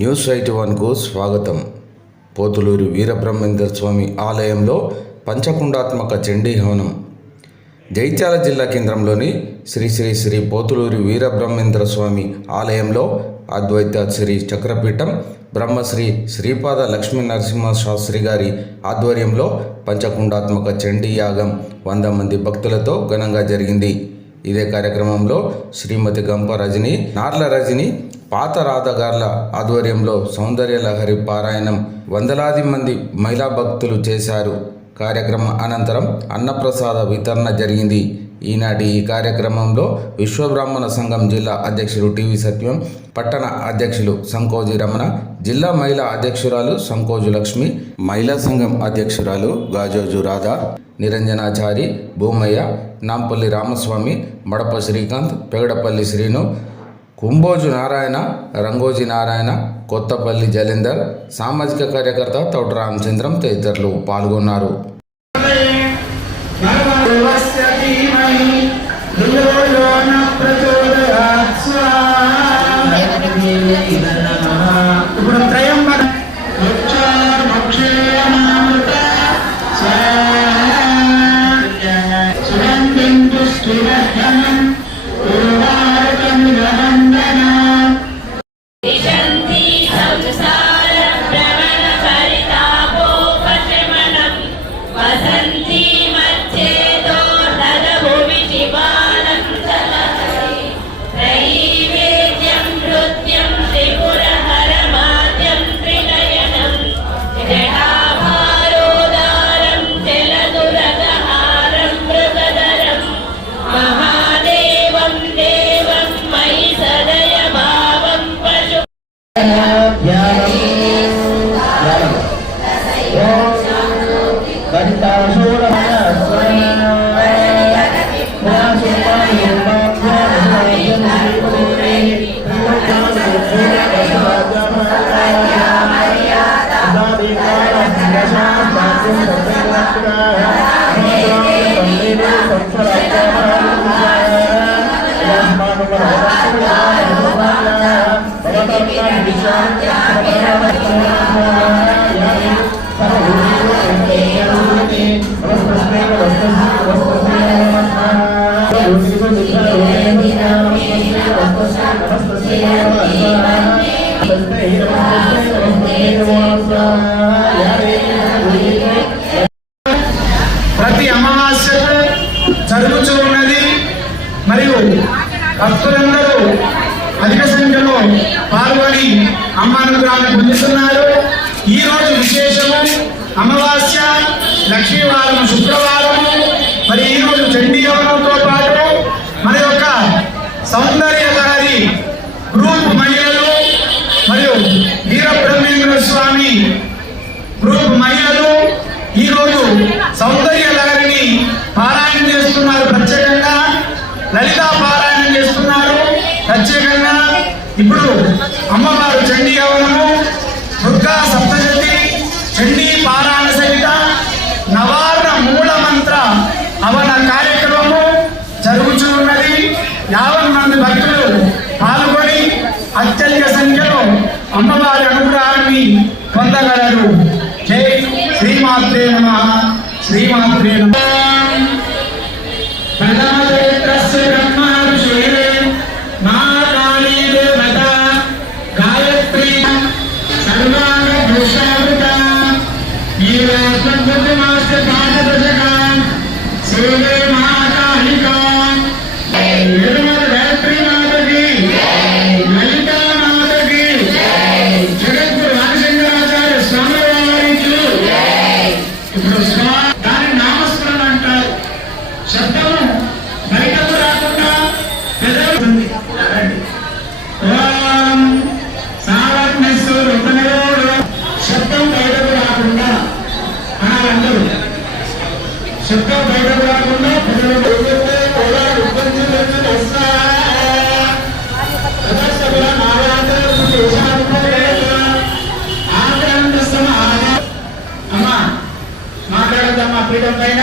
News eighty వన్కు స్వాగతం. పోతులూరి వీరబ్రహ్మేందర్ స్వామి ఆలయంలో పంచకుండాత్మక చండీ హవనం. జైత్యాల జిల్లా కేంద్రంలోని శ్రీ శ్రీ శ్రీ పోతులూరి వీరబ్రహ్మేంద్ర స్వామి ఆలయంలో అద్వైత శ్రీ చక్రపీఠం బ్రహ్మశ్రీ శ్రీపాద లక్ష్మీ నరసింహ శాస్త్రి గారి ఆధ్వర్యంలో పంచకుండాత్మక చండీ యాగం వంద మంది భక్తులతో ఘనంగా జరిగింది. ఇదే కార్యక్రమంలో శ్రీమతి గంప రజని నార్ల రజని పాత రాధగార్ల ఆధ్వర్యంలో సౌందర్య లహరి పారాయణం వందలాది మంది మహిళా భక్తులు చేశారు. కార్యక్రమం అనంతరం అన్నప్రసాద వితరణ జరిగింది. ఈనాటి ఈ కార్యక్రమంలో విశ్వబ్రాహ్మణ సంఘం జిల్లా అధ్యక్షులు టీవీ సత్యం పట్టణ అధ్యక్షులు సంకోజి రమణ జిల్లా మహిళా అధ్యక్షురాలు సంకోజు లక్ష్మి మహిళా సంఘం అధ్యక్షురాలు గాజోజు రాధా నిరంజనాచారి భూమయ్య నాంపల్లి రామస్వామి మడప శ్రీకాంత్ పెగడపల్లి శ్రీను కుంభోజు నారాయణ రంగోజీ నారాయణ కొత్తపల్లి జలేందర్ సామాజిక కార్యకర్త తౌట రామచంద్రం తదితరులు పాల్గొన్నారు. ఇప్పుడు త్రయం ప్రతి అమావాస్యకు జరుగుతూ ఉన్నది. మరియు భక్తులందరూ అధిక పాల్గొని అమ్మ అనుగ్రహాన్ని పొందుతున్నారు. ఈ రోజు విశేషము అమావాస్య లక్ష్మీవారం శుక్రవారము. మరి ఈ రోజు చండీ పాటు మన యొక్క సౌందర్యకారి గ్రూప్ మహిళలు మరియు వీరబ్రహ్మేంద్ర స్వామి గ్రూప్ మహిళలు ఈరోజు సౌందర్య లహరిని పారాయణ చేస్తున్నారు. ప్రత్యేకంగా లలిత పారాయణం చేస్తున్నారు. ప్రత్యేకంగా ఇప్పుడు అమ్మవారు చండీ యవనము దుర్గా సప్తశతి చండీ పారాయణ సహిత నవార్ణ మూల మంత్ర అవన కార్యక్రమము జరుగుతున్నది ఉన్నది మంది భక్తులు పాల్గొని అత్యధిక సంఖ్యలో అమ్మవారి అనుగ్రహాన్ని పొందగలరు. జై శ్రీమాత్రే నమ. శ్రీమాత్రే నమ. ప్రధాన Thank you. శబ్దం బయటకు రాకుండా పెదవులు ఊరితే కూడా ఉత్పత్తి నుంచి వస్తాయా? అమ్మా మాట్లాడద్దమ్మా పీఠం పైన.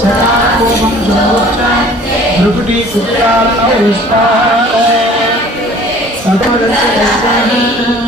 చరాకోపం సముచ్చ భృకుటి కుటిలాలనౌ సౌమ్యేన స్థాయో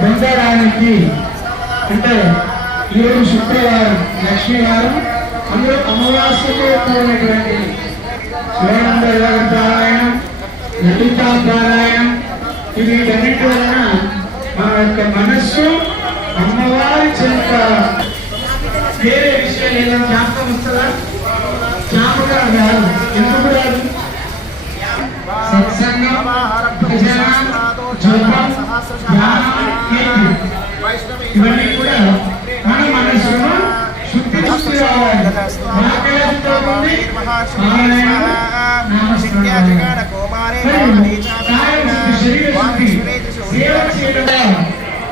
పెంచడానికి అంటే ఈరోజు శుక్రవారం లక్ష్మీవారం అందులో అమావాస్యతో కూడినటువంటి శివానంద పారాయణం లలిత పారాయణం ఇది వీటన్నిటి వలన మన యొక్క మనస్సు అమ్మవారి చెంత. వేరే విషయం ఏదైనా జ్ఞాపకం వస్తుందా? జ్ఞాపకం రాదు. ఎందుకు రాదు? సత్సంగం భజన జపం ఇవన్నీ కూడా మన మనసును శుద్ధి శుద్ధి కావాలి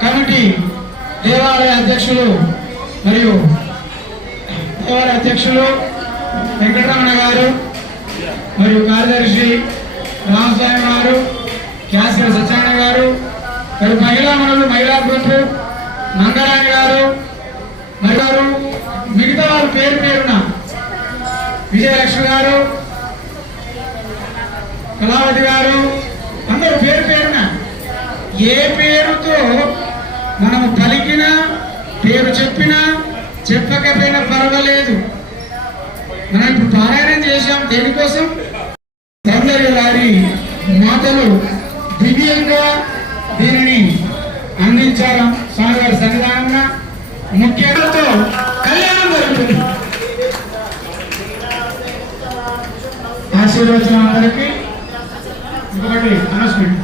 కమిటీ దేవాలయ అధ్యక్షులు మరియు దేవాలయ అధ్యక్షులు వెంకటరమణ గారు మరియు కార్యదర్శి రామస్వామి గారు క్యాసిరి సత్యనారాయణ గారు మరియు మహిళా మనులు మహిళా బృందం మంగరాణి గారు మరి గారు మిగతా వారు పేరు పేరున విజయలక్ష్మి గారు కళావతి గారు అందరు పేరు పేరున ఏ పేరుతో మనము పలికినా పేరు చెప్పినా చెప్పకపోయినా పర్వాలేదు. మనం ఇప్పుడు పారాయణం చేశాం. దేనికోసం? సౌందర్య గారి మాటలు దివ్యంగా దీనిని అందించారా. స్వామివారి సన్నిధానం ముఖ్యంతో కళ్యాణం జరుగుతుంది. ఆశీర్వచనం అందరికీ. ఇంకొకటి అనౌన్స్మెంట్.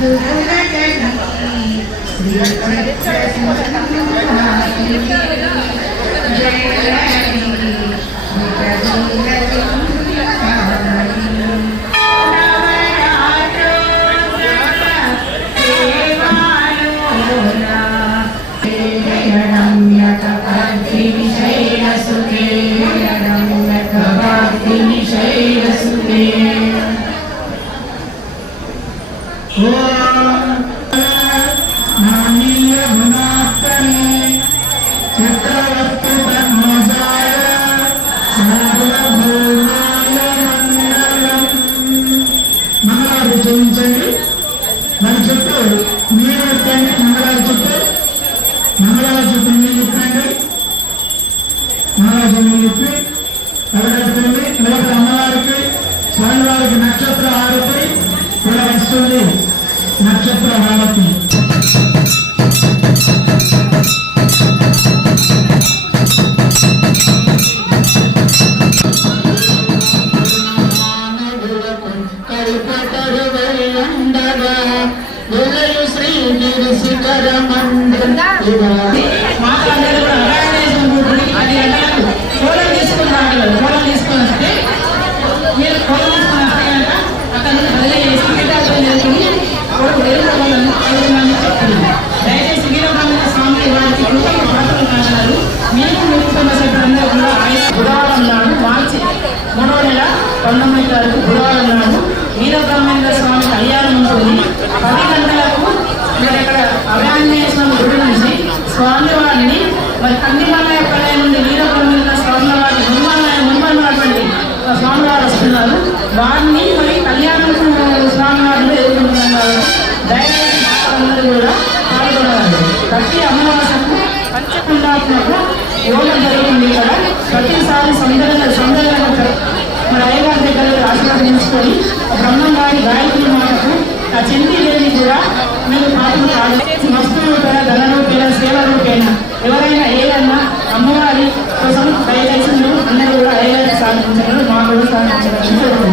Thank you. Yeah. నక్షత్ర వాడకి ఆశీర్వదించుకొని బ్రహ్మం గారి గాయత్రి మాటకు ఆ చెంది లేని కూడా మీరు పాపం కాదు. మస్తు రూపేణ ధన రూపేణ సేవ రూపేణ ఎవరైనా ఏదన్నా అమ్మవారి కోసం దయచేసి అందరూ కూడా అయ్యగారికి సాధించగలరు మా కూడా సాధించగలరు